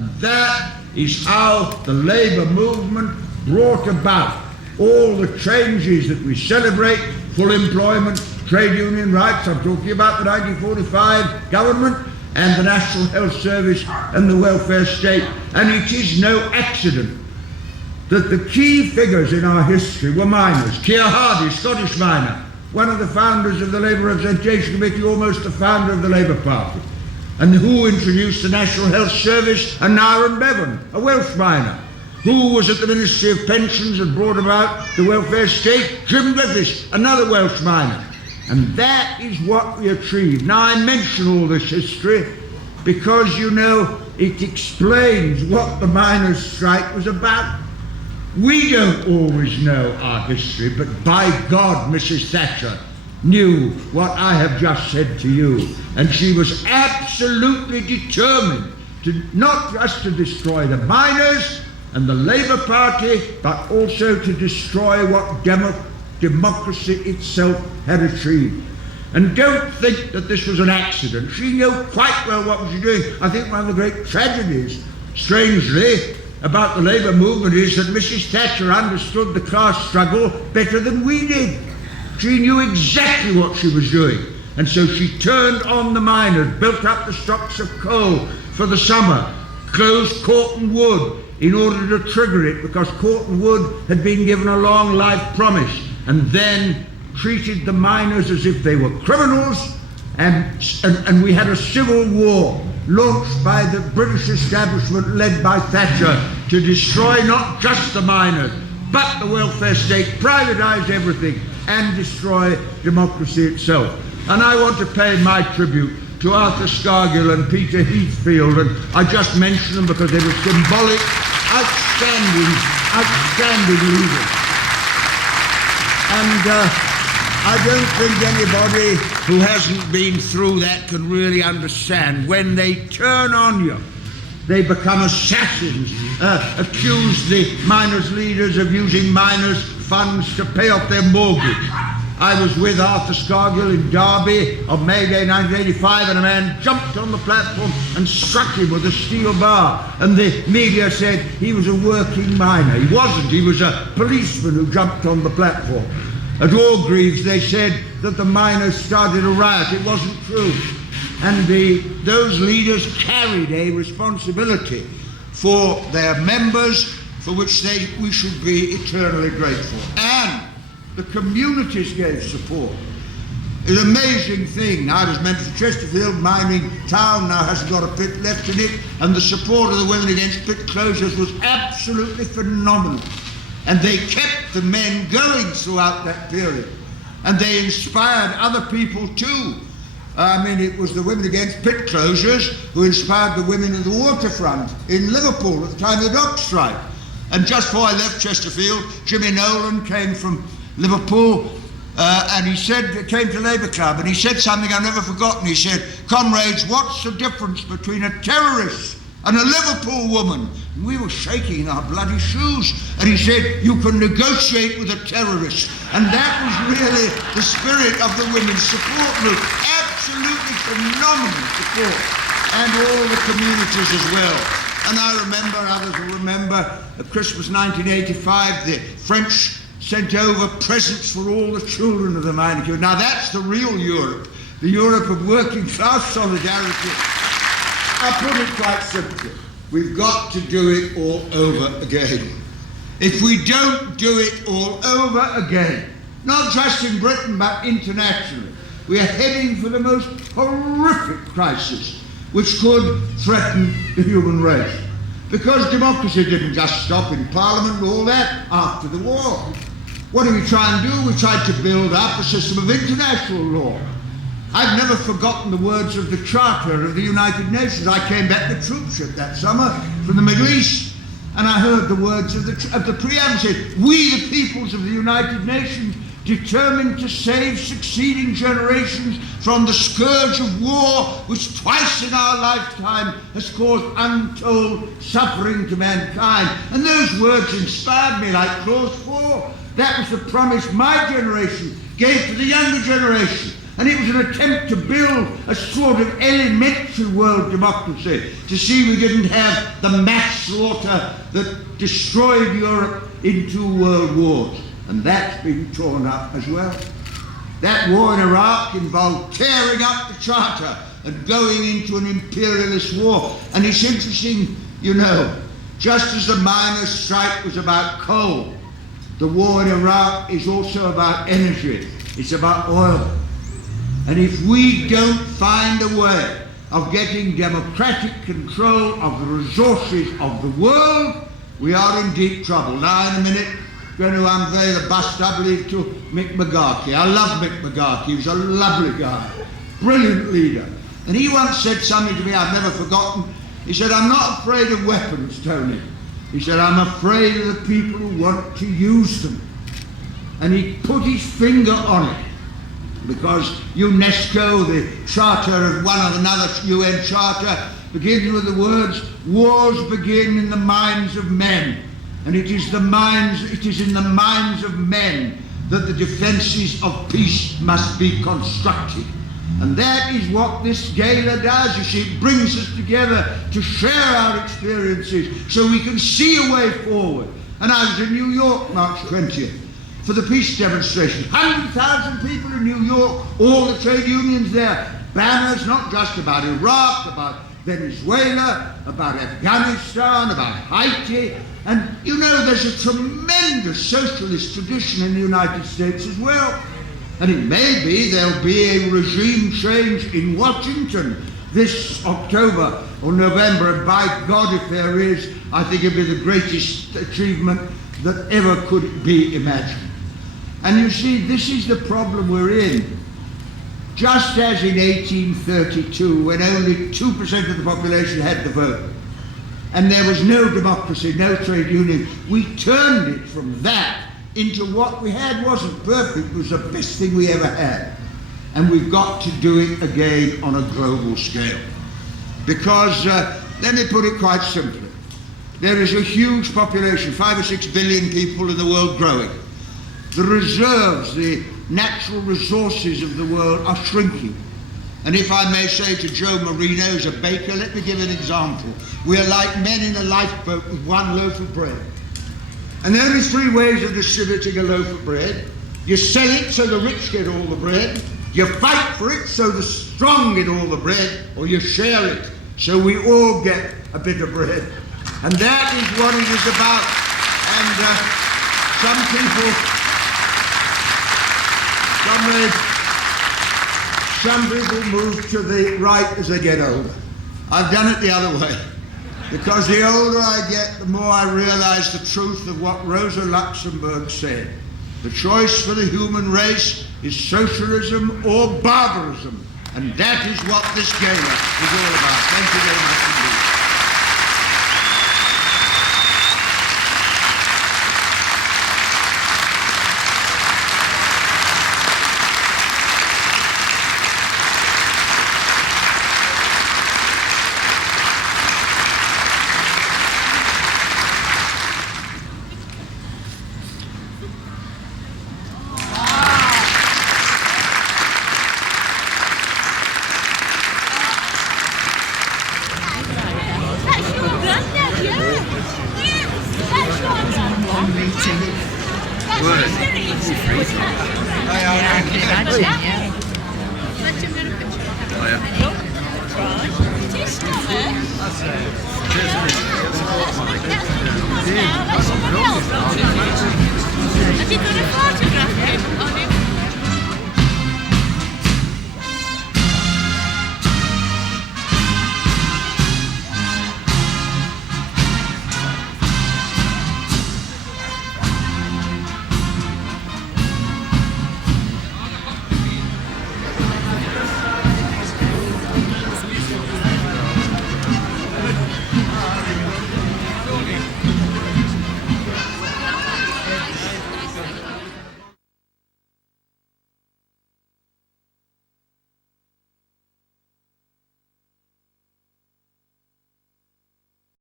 And that is how the labour movement brought about all the changes that we celebrate: full employment, trade union rights. I'm talking about the 1945 government, and the National Health Service and the welfare state. And it is no accident that the key figures in our history were miners. Keir Hardie, Scottish miner, one of the founders of the Labour Representation Committee, almost the founder of the Labour Party, and who introduced the National Health Service, and Aaron Bevan, a Welsh miner, who was at the Ministry of Pensions and brought about the welfare state. Jim Griffiths, another Welsh miner. And that is what we achieved. Now, I mention all this history because, you know, it explains what the miners' strike was about. We don't always know our history, but by God, Mrs. Thatcher knew what I have just said to you. And she was absolutely determined to not just to destroy the miners and the Labour Party, but also to destroy what democracy itself had achieved. And don't think that this was an accident. She knew quite well what she was doing. I think one of the great tragedies, strangely, about the Labour movement is that Mrs. Thatcher understood the class struggle better than we did. She knew exactly what she was doing. And so she turned on the miners, built up the stocks of coal for the summer, closed Corton Wood in order to trigger it, because Corton Wood had been given a long life promise, and then treated the miners as if they were criminals, and we had a civil war launched by the British establishment led by Thatcher to destroy not just the miners, but the welfare state, privatise everything, and destroy democracy itself. And I want to pay my tribute to Arthur Scargill and Peter Heathfield, and I just mention them because they were symbolic, outstanding leaders. And I don't think anybody who hasn't been through that can really understand. When they turn on you, they become assassins, accuse the miners' leaders of using miners' funds to pay off their mortgage. I was with Arthur Scargill in Derby on May Day 1985, and a man jumped on the platform and struck him with a steel bar. And the media said he was a working miner. He wasn't. He was a policeman who jumped on the platform. At Orgreaves, they said that the miners started a riot. It wasn't true. And those leaders carried a responsibility for their members, for which we should be eternally grateful. And the communities gave support. It's an amazing thing. I was meant for Chesterfield, mining town, now hasn't got a pit left in it, and the support of the women against pit closures was absolutely phenomenal. And they kept the men going throughout that period. And they inspired other people too. I mean, it was the women against pit closures who inspired the women in the waterfront in Liverpool at the time of the dock strike. And just before I left Chesterfield, Jimmy Nolan came from Liverpool, and he came to Labour Club, and he said something I've never forgotten. He said, "Comrades, what's the difference between a terrorist and a Liverpool woman?" And we were shaking in our bloody shoes. And he said, "You can negotiate with a terrorist." And that was really the spirit of the women's support group. Absolutely phenomenal support. And all the communities as well. And I remember, others will remember, at Christmas 1985, the French sent over presents for all the children of the mining community. Now that's the real Europe, the Europe of working class solidarity. I put it quite simply. We've got to do it all over again. If we don't do it all over again, not just in Britain but internationally, we are heading for the most horrific crisis which could threaten the human race. Because democracy didn't just stop in Parliament and all that after the war. What did we try and do? We tried to build up a system of international law. I've never forgotten the words of the Charter of the United Nations. I came back to troopship that summer from the Middle East, and I heard the words of the preamble said, "We, the peoples of the United Nations, determined to save succeeding generations from the scourge of war, which twice in our lifetime has caused untold suffering to mankind." And those words inspired me like Clause 4. That was the promise my generation gave to the younger generation. And it was an attempt to build a sort of elementary world democracy, to see we didn't have the mass slaughter that destroyed Europe in 2 world wars. And that's been torn up as well. That war in Iraq involved tearing up the Charter and going into an imperialist war. And it's interesting, you know, just as the miners' strike was about coal, the war in Iraq is also about energy. It's about oil. And if we don't find a way of getting democratic control of the resources of the world, we are in deep trouble. Now, in a minute, I'm going to unveil a bust, I believe, to Mick McGarkey. I love Mick McGarkey. He was a lovely guy, brilliant leader. And he once said something to me I've never forgotten. He said, "I'm not afraid of weapons, Tony." He said, "I'm afraid of the people who want to use them." And he put his finger on it. Because UNESCO, the charter of one of another UN charter, begins with the words, "Wars begin in the minds of men." And it is in the minds of men that the defences of peace must be constructed. And that is what this gala does. You see, it brings us together to share our experiences so we can see a way forward. And I was in New York March 20th. For the peace demonstration. 100,000 people in New York, all the trade unions there, banners not just about Iraq, about Venezuela, about Afghanistan, about Haiti. And you know, there's a tremendous socialist tradition in the United States as well. And it may be there'll be a regime change in Washington this October or November, and by God, if there is, I think it'll be the greatest achievement that ever could be imagined. And you see, this is the problem we're in. Just as in 1832, when only 2% of the population had the vote, and there was no democracy, no trade union, we turned it from that into what we had. Wasn't perfect, it was the best thing we ever had. And we've got to do it again on a global scale. Because, let me put it quite simply, there is a huge population, 5 or 6 billion people in the world growing. The reserves, the natural resources of the world are shrinking. And if I may say to Joe Marino, as a baker, let me give an example. We're like men in a lifeboat with 1 loaf of bread. And there are only 3 ways of distributing a loaf of bread. You sell it so the rich get all the bread, you fight for it so the strong get all the bread, or you share it so we all get a bit of bread. And that is what it is about. And some people move to the right as they get older. I've done it the other way. Because the older I get, the more I realize the truth of what Rosa Luxemburg said. The choice for the human race is socialism or barbarism. And that is what this gala is all about. Thank you very much indeed.